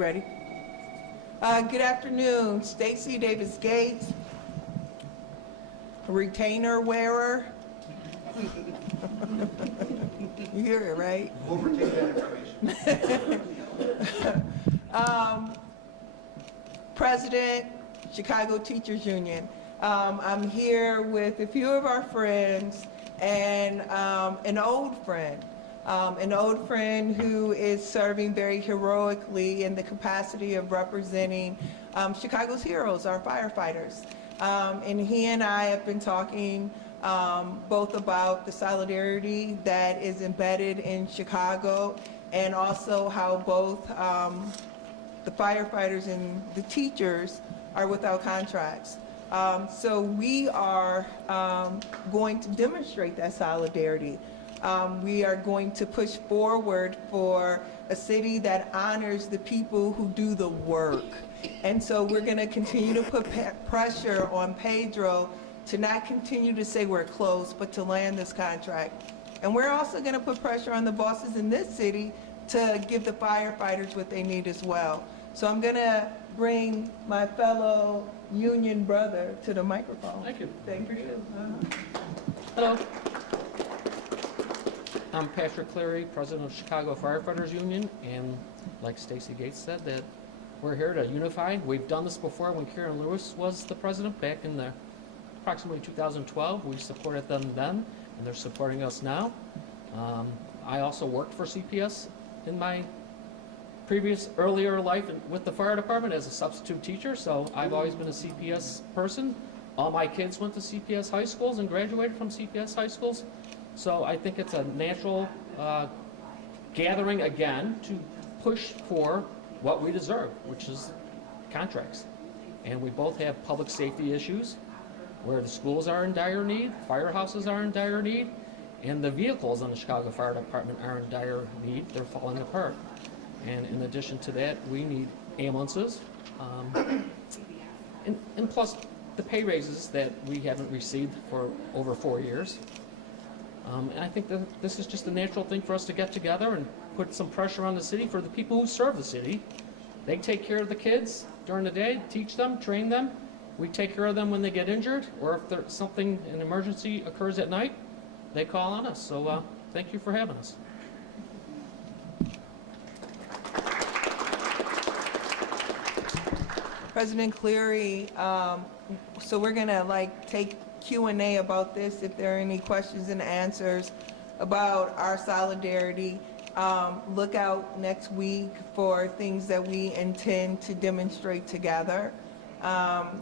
Ready? Good afternoon, Stacy Davis Gates, retainer wearer. You hear it, right? We'll retain that information. President, Chicago Teachers Union. I'm here with a few of our friends and an old friend who is serving very heroically in the capacity of representing Chicago's heroes, our firefighters. And he and I have been talking both about the solidarity that is embedded in Chicago and also how both the firefighters and the teachers are without contracts. So we are going to demonstrate that solidarity. We are going to push forward for a city that honors the people who do the work. And so we're going to continue to put pressure on Pedro to not continue to say we're close, but to land this contract. And we're also going to put pressure on the bosses in this city to give the firefighters what they need as well. So I'm going to bring my fellow union brother to the microphone. Thank you. Thank you. Hello. I'm Patrick Cleary, President of Chicago Firefighters Union, and like Stacy Gates said, that we're here to unify. We've done this before when Karen Lewis was the president back in the approximately 2012. We supported them then, and they're supporting us now. I also worked for CPS in my earlier life with the fire department as a substitute teacher, so I've always been a CPS person. All my kids went to CPS high schools and graduated from CPS high schools. So I think it's a natural gathering again to push for what we deserve, which is contracts. And we both have public safety issues where the schools are in dire need, firehouses are in dire need, and the vehicles on the Chicago Fire Department are in dire need. They're falling apart. And in addition to that, we need ambulances, and plus the pay raises that we haven't received for over 4 years. And I think that this is just a natural thing for us to get together and put some pressure on the city for the people who serve the city. They take care of the kids during the day, teach them, train them. We take care of them when they get injured, or if there's something, an emergency occurs at night, they call on us. So thank you for having us. President Cleary, so we're gonna take Q&A about this if there are any questions and answers about our solidarity. Look out next week for things that we intend to demonstrate together. Are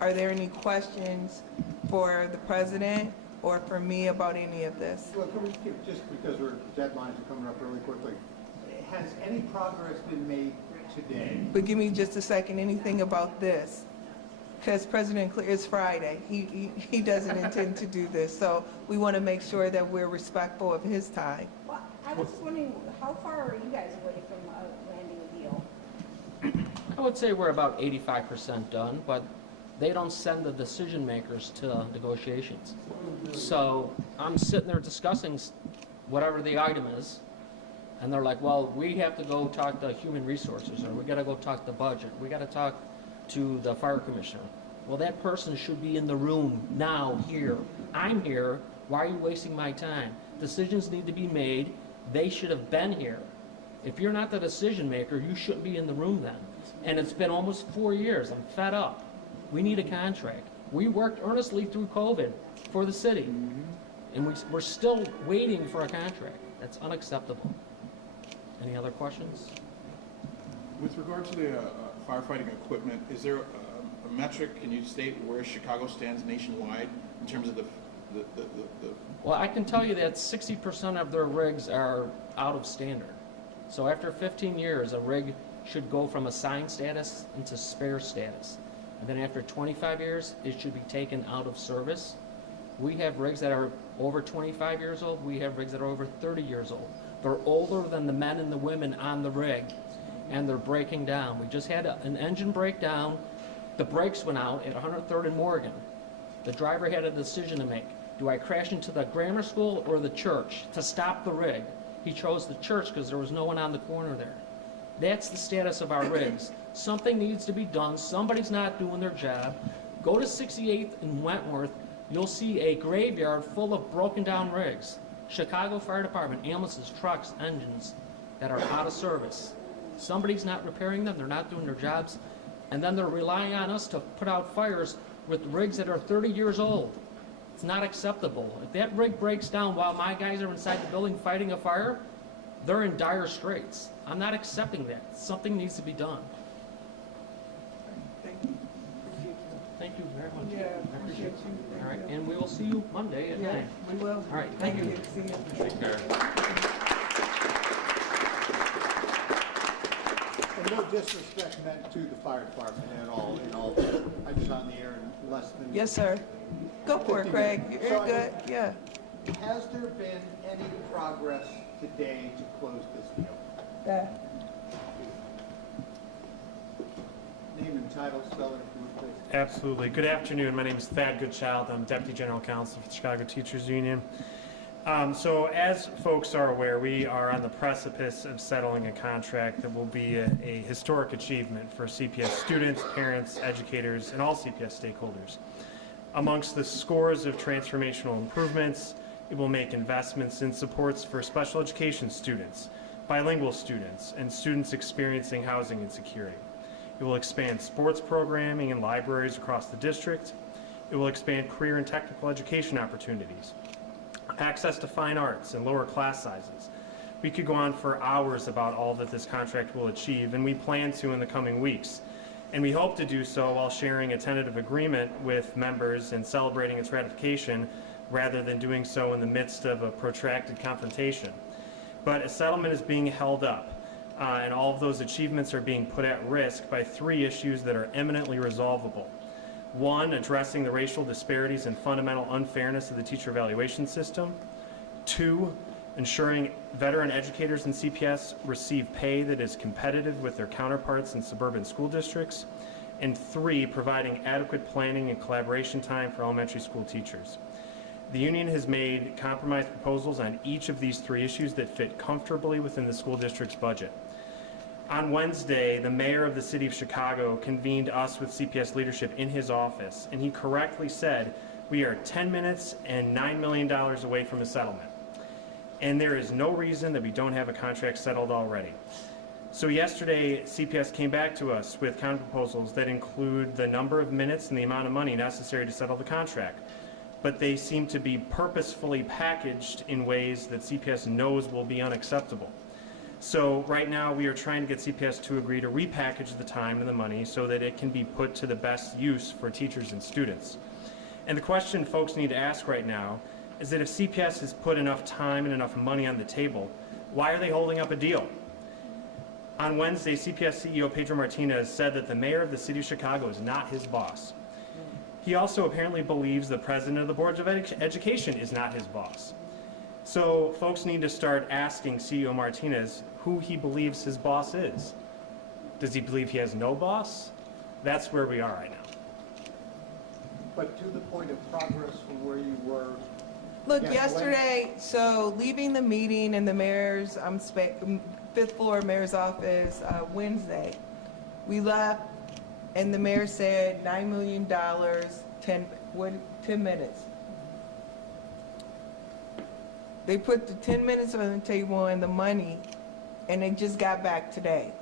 there any questions for the president or for me about any of this? Well, just because our deadlines are coming up really quickly, has any progress been made today? But give me just a second, anything about this? Because President Cleary, it's Friday. He doesn't intend to do this, so we want to make sure that we're respectful of his time. Well, I was just wondering, how far are you guys away from landing a deal? I would say we're about 85% done, but they don't send the decision makers to negotiations. So I'm sitting there discussing whatever the item is, and they're like, well, we have to go talk to human resources, or we got to go talk to budget, we got to talk to the fire commissioner. Well, that person should be in the room now, here. I'm here. Why are you wasting my time? Decisions need to be made. They should have been here. If you're not the decision maker, you shouldn't be in the room then. And it's been almost 4 years. I'm fed up. We need a contract. We worked earnestly through COVID for the city, and we're still waiting for a contract. That's unacceptable. Any other questions? With regard to the firefighting equipment, is there a metric, can you state where Chicago stands nationwide in terms of the Well, I can tell you that 60% of their rigs are out of standard. So after 15 years, a rig should go from assigned status into spare status. And then after 25 years, it should be taken out of service. We have rigs that are over 25 years old. We have rigs that are over 30 years old. They're older than the men and the women on the rig, and they're breaking down. We just had an engine breakdown. The brakes went out at 103rd and Morgan. The driver had a decision to make. Do I crash into the grammar school or the church to stop the rig? He chose the church because there was no one on the corner there. That's the status of our rigs. Something needs to be done. Somebody's not doing their job. Go to 68th and Wentworth. You'll see a graveyard full of broken down rigs. Chicago Fire Department, ambulances, trucks, engines that are out of service. Somebody's not repairing them. They're not doing their jobs. And then they're relying on us to put out fires with rigs that are 30 years old. It's not acceptable. If that rig breaks down while my guys are inside the building fighting a fire, they're in dire straits. I'm not accepting that. Something needs to be done. Thank you. Appreciate Thank you very much. you. Yeah, I appreciate appreciate it. you. All right, and we will see you Monday at Yeah, 9. we will. All right, thank you. See you. Take care. And no disrespect meant to the fire department at all, I was on the air in less than. Yes, sir. Go for it, 50 Craig. minutes. You're So, good. Yeah. Has there been any progress today to close this deal? Yeah. Name and title, spell it if you would, please. Absolutely. Good afternoon. My name is Thad Goodchild. I'm Deputy General Counsel for the Chicago Teachers Union. So as folks are aware, we are on the precipice of settling a contract that will be a historic achievement for CPS students, parents, educators, and all CPS stakeholders. Amongst the scores of transformational improvements, it will make investments in supports for special education students, bilingual students, and students experiencing housing insecurity. It will expand sports programming and libraries across the district. It will expand career and technical education opportunities, access to fine arts and lower class sizes. We could go on for hours about all that this contract will achieve, and we plan to in the coming weeks. And we hope to do so while sharing a tentative agreement with members and celebrating its ratification rather than doing so in the midst of a protracted confrontation. But a settlement is being held up. And all of those achievements are being put at risk by 3 issues that are eminently resolvable. 1, addressing the racial disparities and fundamental unfairness of the teacher evaluation system. 2, ensuring veteran educators in CPS receive pay that is competitive with their counterparts in suburban school districts. And 3, providing adequate planning and collaboration time for elementary school teachers. The union has made compromise proposals on each of these 3 issues that fit comfortably within the school district's budget. On Wednesday, the mayor of the city of Chicago convened us with CPS leadership in his office, and he correctly said, we are 10 minutes and $9 million away from a settlement. And there is no reason that we don't have a contract settled already. So yesterday, CPS came back to us with counterproposals that include the number of minutes and the amount of money necessary to settle the contract. But they seem to be purposefully packaged in ways that CPS knows will be unacceptable. So right now we are trying to get CPS to agree to repackage the time and the money so that it can be put to the best use for teachers and students. And the question folks need to ask right now is that if CPS has put enough time and enough money on the table, why are they holding up a deal? On Wednesday, CPS CEO Pedro Martinez said that the mayor of the city of Chicago is not his boss. He also apparently believes the president of the Board of Education is not his boss. So folks need to start asking CEO Martinez who he believes his boss is. Does he believe he has no boss? That's where we are right now. But to the point of progress from where you were. Look, Yes, yesterday, so leaving the meeting in the mayor's, 5th floor mayor's office, Wednesday, we left and the mayor said $9 million, 10 minutes. They put the 10 minutes on the table and the money, and they just got back today.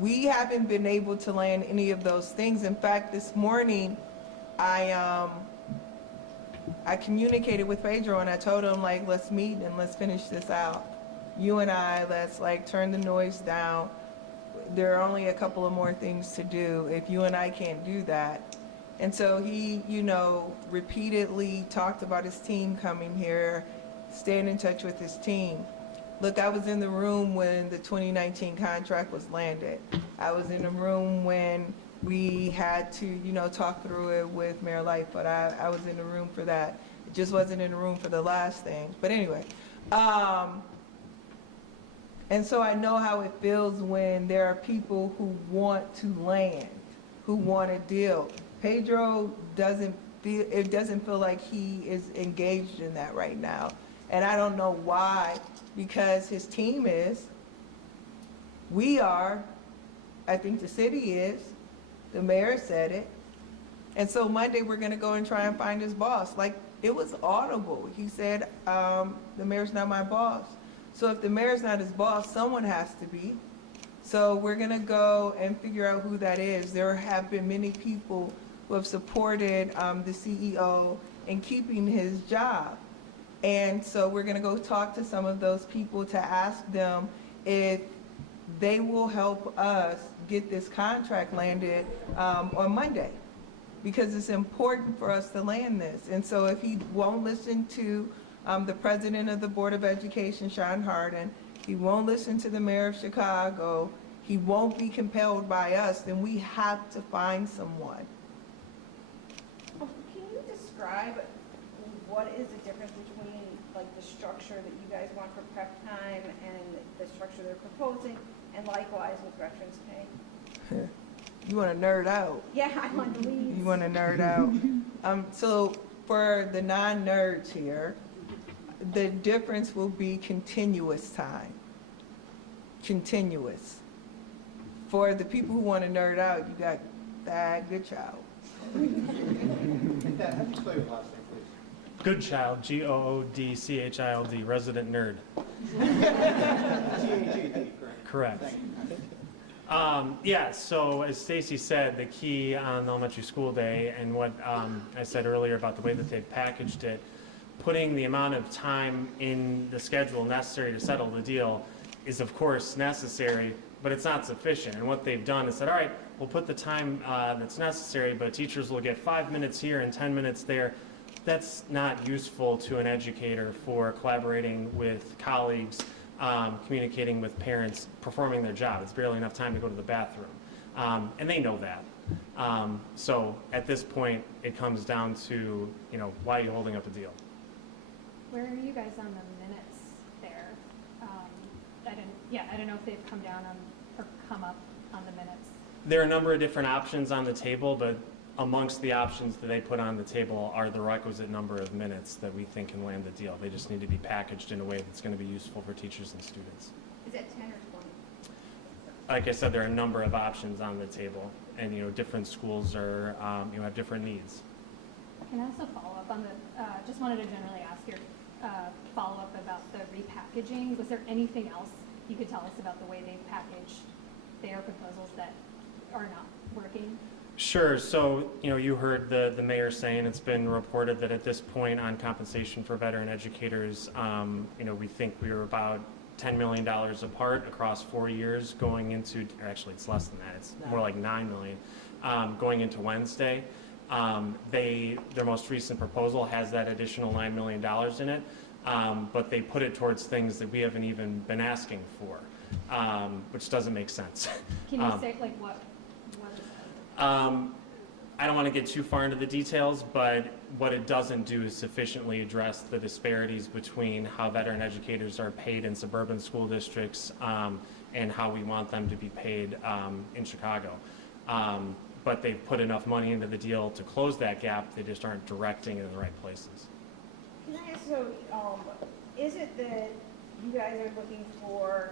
We haven't been able to land any of those things. In fact, this morning, I communicated with Pedro and I told him, like, let's meet and let's finish this out. You and I, let's like turn the noise down. There are only a couple of more things to do if you and I can't do that. And so he, repeatedly talked about his team coming here, staying in touch with his team. Look, I was in the room when the 2019 contract was landed. I was in the room when we had to, talk through it with Mayor Lightfoot. I was in the room for that. It just wasn't in the room for the last thing. But anyway, and so I know how it feels when there are people who want to land, who want a deal. Pedro doesn't feel like he is engaged in that right now. And I don't know why, because his team is. We are, I think the city is, the mayor said it. And so Monday, we're gonna go and try and find his boss. Like, it was audible. He said, the mayor's not my boss. So if the mayor's not his boss, someone has to be. So we're gonna go and figure out who that is. There have been many people who have supported the CEO in keeping his job. And so we're gonna go talk to some of those people to ask them if they will help us get this contract landed on Monday. Because it's important for us to land this. And so if he won't listen to the president of the Board of Education, Sean Hardin, he won't listen to the mayor of Chicago, he won't be compelled by us, then we have to find someone. Can you describe what is the difference between like the structure that you guys want for prep time and the structure they're proposing, and likewise with veterans pay? You want to nerd out? Yeah, I want to leave. You want to nerd out? So for the non-nerds here, the difference will be continuous time. Continuous. For the people who want to nerd out, you got that good child. Dad, how do you spell your last name, please? Goodchild, Goodchild, resident nerd. T-H-E-D, correct? Correct. Thank you. Yeah, so as Stacy said, the key on the elementary school day and what I said earlier about the way that they've packaged it, putting the amount of time in the schedule necessary to settle the deal is of course necessary, but it's not sufficient. And what they've done is said, all right, we'll put the time that's necessary, but teachers will get 5 minutes here and 10 minutes there. That's not useful to an educator for collaborating with colleagues, communicating with parents, performing their job. It's barely enough time to go to the bathroom. And they know that. So at this point, it comes down to, why are you holding up a deal? Where are you guys on the minutes there? I don't know if they've come down on, or come up on the minutes. There are a number of different options on the table, but amongst the options that they put on the table are the requisite number of minutes that we think can land the deal. They just need to be packaged in a way that's going to be useful for teachers and students. Is that 10 or 20? Like I said, there are a number of options on the table, and different schools are have different needs. Can I also follow up on the, just wanted to generally ask your follow-up about the repackaging. Was there anything else you could tell us about the way they've packaged their proposals that are not working? Sure. So, you heard the mayor saying, it's been reported that at this point on compensation for veteran educators, we think we were about $10 million apart across 4 years going into, or actually it's less than that, it's more like $9 million, going into Wednesday. Their most recent proposal has that additional $9 million in it, but they put it towards things that we haven't even been asking for, which doesn't make sense. Can you say, like, what is it? I don't want to get too far into the details, but what it doesn't do is sufficiently address the disparities between how veteran educators are paid in suburban school districts and how we want them to be paid in Chicago. But they've put enough money into the deal to close that gap. They just aren't directing it in the right places. Can I ask, so, is it that you guys are looking for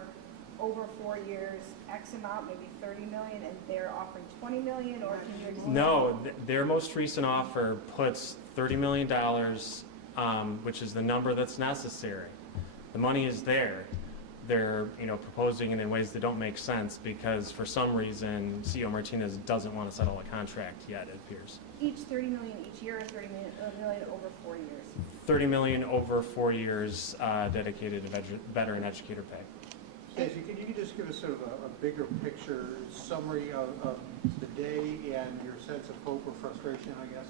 over 4 years, X amount, maybe 30 million, and they're offering 20 million, or can you explain? No, their most recent offer puts $30 million, which is the number that's necessary. The money is there. They're, proposing it in ways that don't make sense because for some reason CEO Martinez doesn't want to settle a contract yet, it appears. Each 30 million each year, or 30 million over 4 years? 30 million over 4 years dedicated to veteran educator pay. Stacey, can you just give us sort of a bigger picture summary of the day and your sense of hope or frustration, I guess?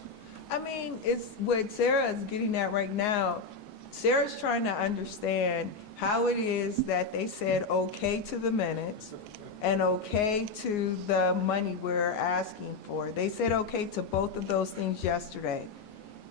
I mean, it's what Sarah is getting at right now. Sarah's trying to understand how it is that they said okay to the minutes and okay to the money we're asking for. They said okay to both of those things yesterday.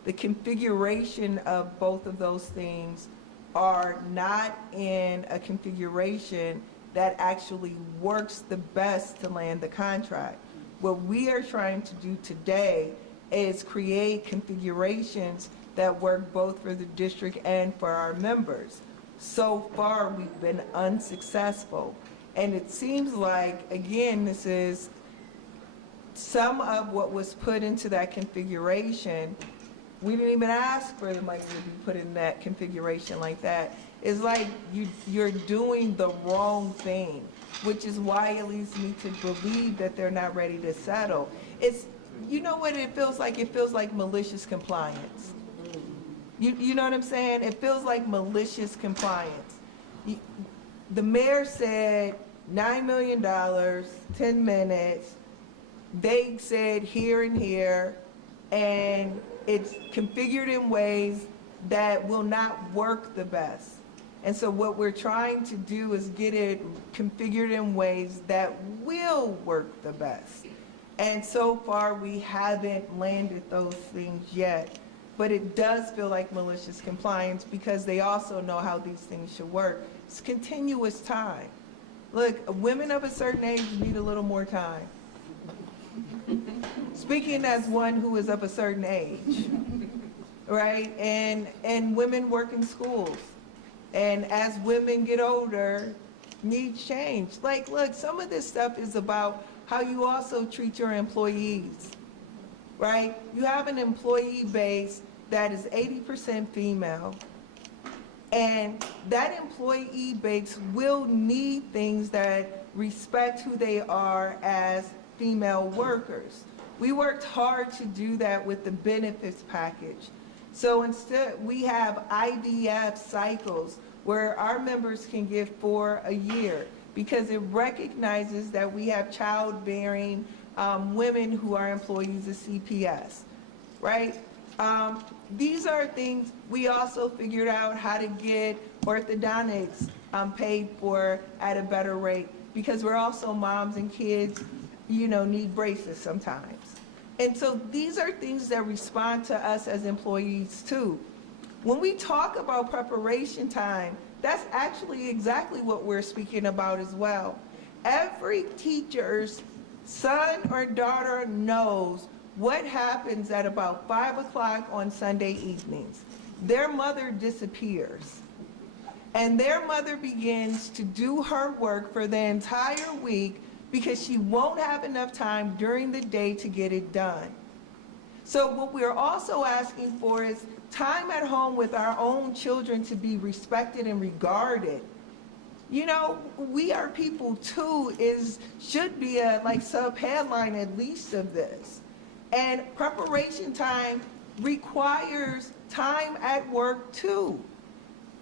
The configuration of both of those things are not in a configuration that actually works the best to land the contract. What we are trying to do today is create configurations that work both for the district and for our members. So far, we've been unsuccessful. And it seems like, again, this is some of what was put into that configuration. We didn't even ask for the money to be put in that configuration like that. It's like you're doing the wrong thing, which is why it leads me to believe that they're not ready to settle. It's, you know what it feels like? It feels like malicious compliance. You know what I'm saying? It feels like malicious compliance. The mayor said $9 million, 10 minutes. They said here and here, and it's configured in ways that will not work the best. And so what we're trying to do is get it configured in ways that will work the best. And so far, we haven't landed those things yet. But it does feel like malicious compliance because they also know how these things should work. It's continuous time. Look, women of a certain age need a little more time. Speaking as one who is of a certain age, right? And women work in schools. And as women get older, needs change. Like, look, some of this stuff is about how you also treat your employees, right? You have an employee base that is 80% female, and that employee base will need things that respect who they are as female workers. We worked hard to do that with the benefits package. So instead, we have IVF cycles where our members can get 4 a year because it recognizes that we have childbearing women who are employees of CPS, right? These are things we also figured out how to get orthodontics paid for at a better rate because we're also moms and kids, you know, need braces sometimes. And so these are things that respond to us as employees too. When we talk about preparation time, that's actually exactly what we're speaking about as well. Every teacher's son or daughter knows what happens at about 5 o'clock on Sunday evenings. Their mother disappears. And their mother begins to do her work for the entire week because she won't have enough time during the day to get it done. So what we're also asking for is time at home with our own children to be respected and regarded. You know, we are people too should be a like sub-headline at least of this. And preparation time requires time at work too.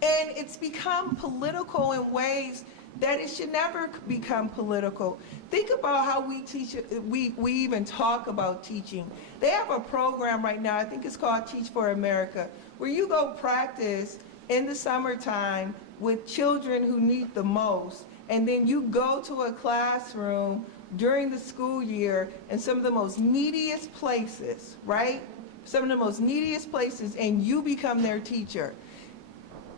And it's become political in ways that it should never become political. Think about how we teach, we even talk about teaching. They have a program right now, I think it's called Teach for America, where you go practice in the summertime with children who need the most, and then you go to a classroom during the school year in some of the most neediest places, right? Some of the most neediest places, and you become their teacher.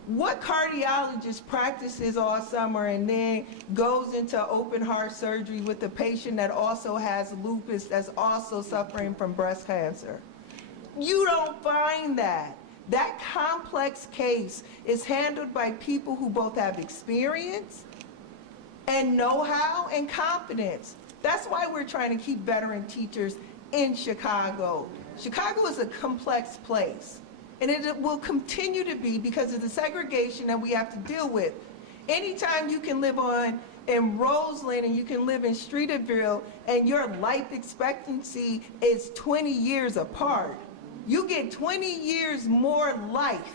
What cardiologist practices all summer and then goes into open heart surgery with a patient that also has lupus that's also suffering from breast cancer? You don't find that. That complex case is handled by people who both have experience and know-how and confidence. That's why we're trying to keep veteran teachers in Chicago. Chicago is a complex place. And it will continue to be because of the segregation that we have to deal with. Anytime you can live in Roseland and you can live in Streeterville and your life expectancy is 20 years apart, you get 20 years more life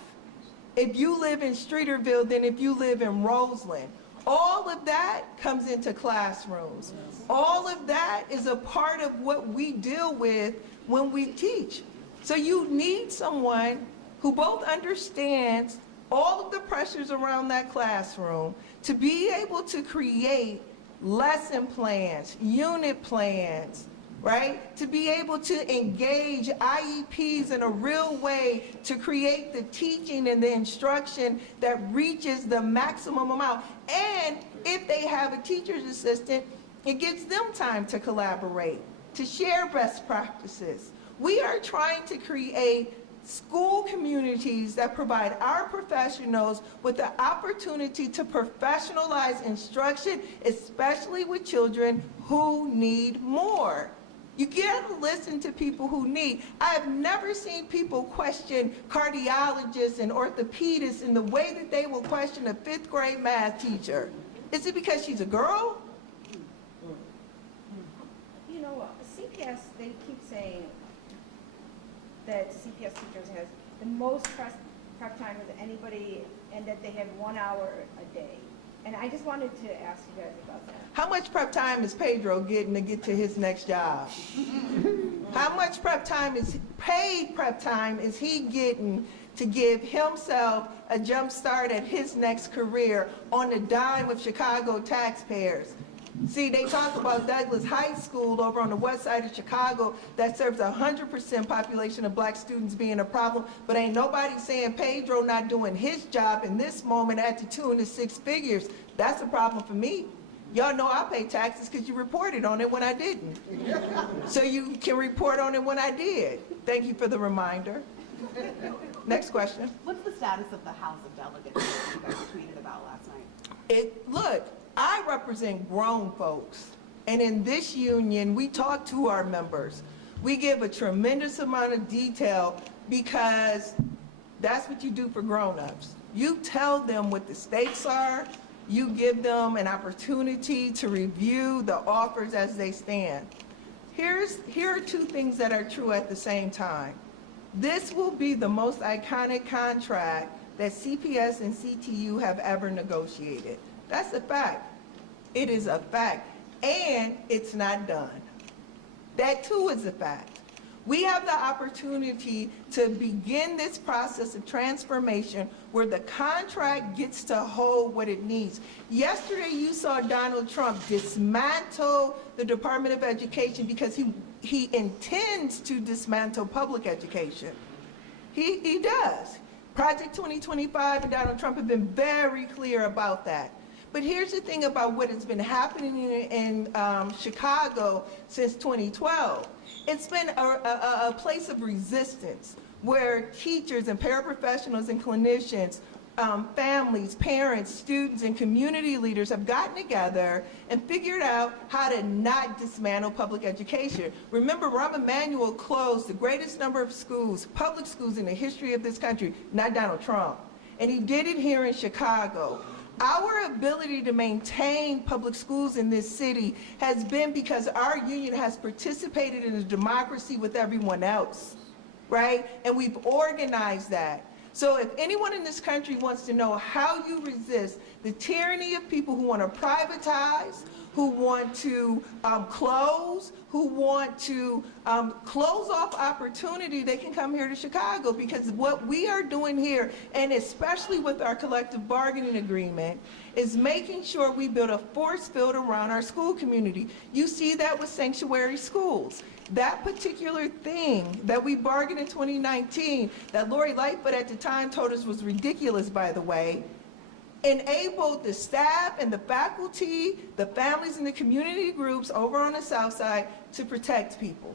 if you live in Streeterville than if you live in Roseland. All of that comes into classrooms. All of that is a part of what we deal with when we teach. So you need someone who both understands all of the pressures around that classroom to be able to create lesson plans, unit plans, right? To be able to engage IEPs in a real way to create the teaching and the instruction that reaches the maximum amount. And if they have a teacher's assistant, it gives them time to collaborate, to share best practices. We are trying to create school communities that provide our professionals with the opportunity to professionalize instruction, especially with children who need more. You gotta listen to people who need. I have never seen people question cardiologists and orthopedists in the way that they will question a 5th grade math teacher. Is it because she's a girl? You know, CPS, they keep saying that CPS teachers has the most prep time of anybody, and that they have 1 hour a day. And I just wanted to ask you guys about that. How much prep time is Pedro getting to get to his next job? How much prep time is paid prep time is he getting to give himself a jump start at his next career on the dime of Chicago taxpayers? See, they talk about Douglas High School over on the west side of Chicago that serves 100% population of black students being a problem, but ain't nobody saying Pedro not doing his job in this moment at the 2 and the 6 figures. That's a problem for me. Y'all know I pay taxes because you reported on it when I didn't. So you can report on it when I did. Thank you for the reminder. Next question. What's the status of the House of Delegates that you guys tweeted about last night? Look, I represent grown folks, and in this union, we talk to our members. We give a tremendous amount of detail because that's what you do for grown-ups. You tell them what the stakes are, you give them an opportunity to review the offers as they stand. Here are 2 things that are true at the same time. This will be the most iconic contract that CPS and CTU have ever negotiated. That's a fact. It is a fact. And it's not done. That too is a fact. We have the opportunity to begin this process of transformation where the contract gets to hold what it needs. Yesterday you saw Donald Trump dismantle the Department of Education because he intends to dismantle public education. He does. Project 2025 and Donald Trump have been very clear about that. But here's the thing about what has been happening in Chicago since 2012. It's been a place of resistance where teachers and paraprofessionals and clinicians, families, parents, students, and community leaders have gotten together and figured out how to not dismantle public education. Remember, Rahm Emanuel closed the greatest number of schools, public schools in the history of this country, not Donald Trump. And he did it here in Chicago. Our ability to maintain public schools in this city has been because our union has participated in a democracy with everyone else, right? And we've organized that. So if anyone in this country wants to know how you resist the tyranny of people who want to privatize, who want to close, who want to close off opportunity, they can come here to Chicago, because what we are doing here, and especially with our collective bargaining agreement, is making sure we build a force field around our school community. You see that with sanctuary schools. That particular thing that we bargained in 2019, that Lori Lightfoot at the time told us was ridiculous, by the way, enabled the staff and the faculty, the families and the community groups over on the South Side to protect people,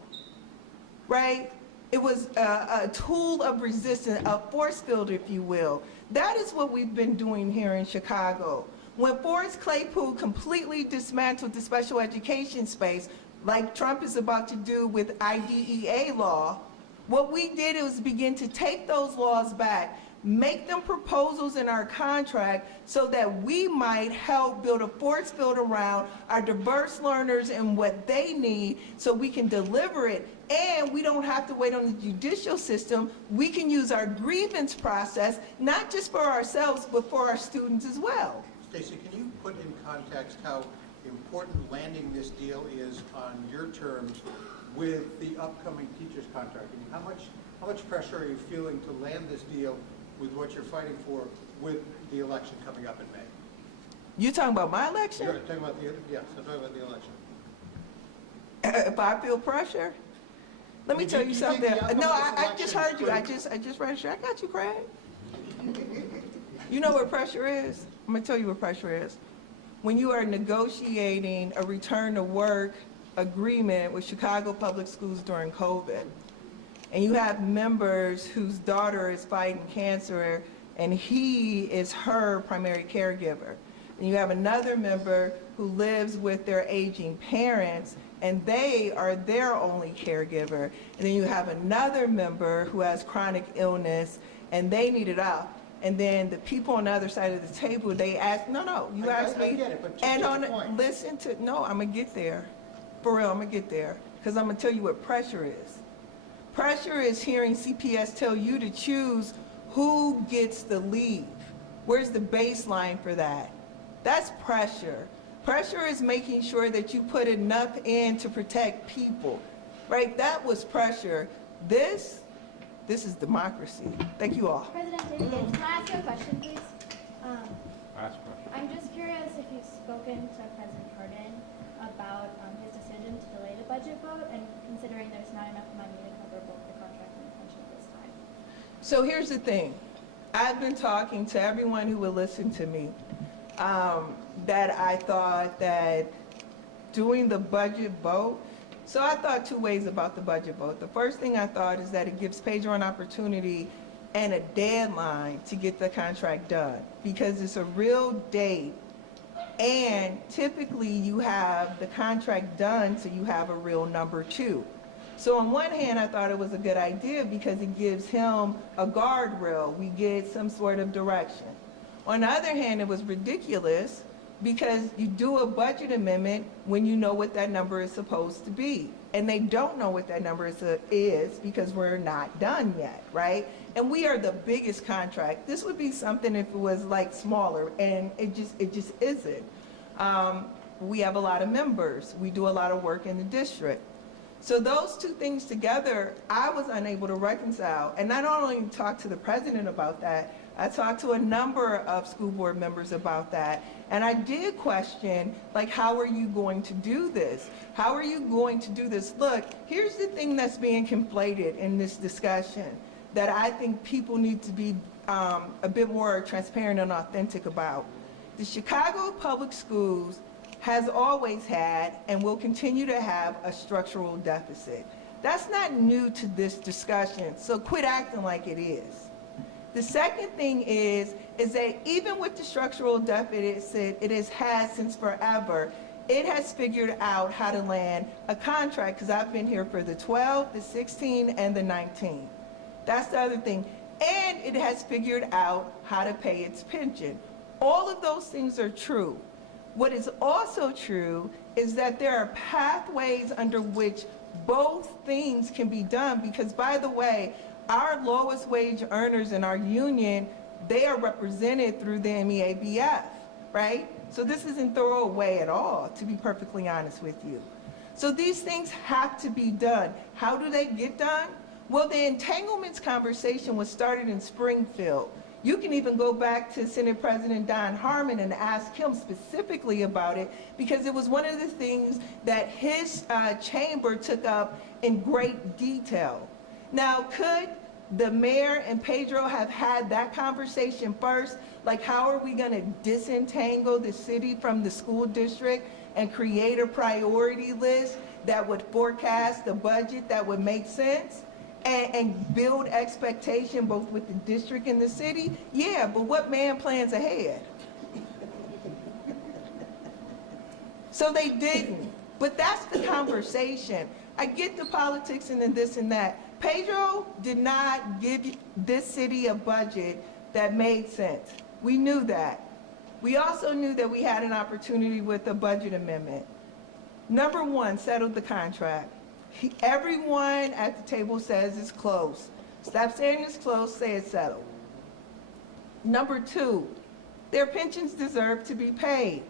right? It was a tool of resistance, a force field, if you will. That is what we've been doing here in Chicago. When Forrest Claypool completely dismantled the special education space, like Trump is about to do with IDEA law, what we did was begin to take those laws back, make them proposals in our contract so that we might help build a force field around our diverse learners and what they need so we can deliver it. And we don't have to wait on the judicial system. We can use our grievance process, not just for ourselves, but for our students as well. Stacey, can you put in context how important landing this deal is on your terms with the upcoming teachers contract? I mean, how much pressure are you feeling to land this deal with what you're fighting for with the election coming up in May? You talking about my election? You're talking about yes, I'm talking about the election. If I feel pressure? Let me tell you something. No, I just heard you. I just registered. I got you, Craig. You know what pressure is? I'm gonna tell you what pressure is. When you are negotiating a return to work agreement with Chicago Public Schools during COVID, and you have members whose daughter is fighting cancer, and he is her primary caregiver. And you have another member who lives with their aging parents, and they are their only caregiver. And then you have another member who has chronic illness, and they need it up. And then the people on the other side of the table, they ask, no, you asked me. I get it, but to and the on point. listen to, no, I'm gonna get there. For real, I'm gonna get there. Because I'm gonna tell you what pressure is. Pressure is hearing CPS tell you to choose who gets the leave. Where's the baseline for that? That's pressure. Pressure is making sure that you put enough in to protect people, right? That was pressure. This is democracy. Thank you all. President David Gates, can I ask you a question, please? I'm just curious if you've spoken to President Cardin about his decision to delay the budget vote, and considering there's not enough money to cover both the contract and the pension at this time. So here's the thing. I've been talking to everyone who will listen to me, that I thought that doing the budget vote, so I thought two ways about the budget vote. The first thing I thought is that it gives Pedro an opportunity and a deadline to get the contract done, because it's a real date, and typically you have the contract done so you have a real number two. So on one hand, I thought it was a good idea because it gives him a guardrail. We get some sort of direction. On the other hand, it was ridiculous because you do a budget amendment when you know what that number is supposed to be. And they don't know what that number is because we're not done yet, right? And we are the biggest contract. This would be something if it was like smaller, and it just isn't. We have a lot of members. We do a lot of work in the district. So those two things together, I was unable to reconcile. And I not only talked to the president about that, I talked to a number of school board members about that. And I did question, like, how are you going to do this? How are you going to do this? Look, here's the thing that's being conflated in this discussion that I think people need to be a bit more transparent and authentic about. The Chicago Public Schools has always had and will continue to have a structural deficit. That's not new to this discussion, so quit acting like it is. The second thing is that even with the structural deficit it has had since forever, it has figured out how to land a contract, because I've been here for the 12, the 16, and the 19. That's the other thing. And it has figured out how to pay its pension. All of those things are true. What is also true is that there are pathways under which both things can be done, because, by the way, our lowest wage earners in our union, they are represented through the MEABF, right? So this isn't throwaway at all, to be perfectly honest with you. So these things have to be done. How do they get done? Well, the entanglements conversation was started in Springfield. You can even go back to Senate President Don Harmon and ask him specifically about it, because it was one of the things that his chamber took up in great detail. Now, could the mayor and Pedro have had that conversation first? Like, how are we going to disentangle the city from the school district and create a priority list that would forecast a budget that would make sense? And build expectation both with the district and the city? Yeah, but what man plans ahead? So they didn't. But that's the conversation. I get the politics and the this and that. Pedro did not give this city a budget that made sense. We knew that. We also knew that we had an opportunity with a budget amendment. Number one, settled the contract. Everyone at the table says it's close. Stop saying it's close, say it's settled. Number two, their pensions deserve to be paid.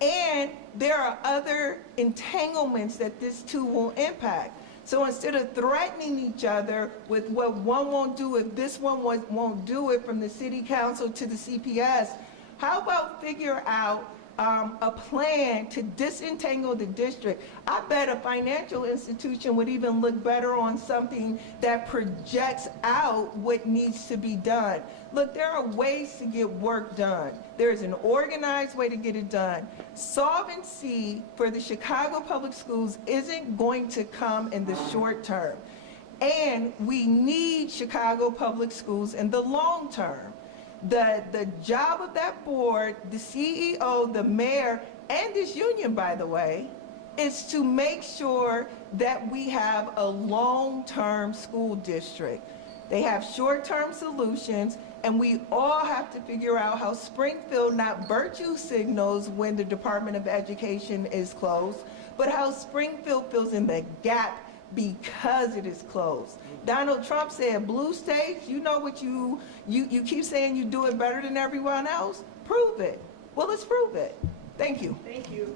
And there are other entanglements that this too will impact. So instead of threatening each other with what one won't do if this one won't do it, from the city council to the CPS, how about figure out a plan to disentangle the district? I bet a financial institution would even look better on something that projects out what needs to be done. Look, there are ways to get work done. There's an organized way to get it done. Solvency for the Chicago Public Schools isn't going to come in the short term. And we need Chicago Public Schools in the long term. The job of that board, the CEO, the mayor, and this union, by the way, is to make sure that we have a long-term school district. They have short-term solutions, and we all have to figure out how Springfield not virtue signals when the Department of Education is closed, but how Springfield fills in the gap because it is closed. Donald Trump said, blue states, you know what you keep saying you do it better than everyone else? Prove it. Well, let's prove it. Thank you. Thank you.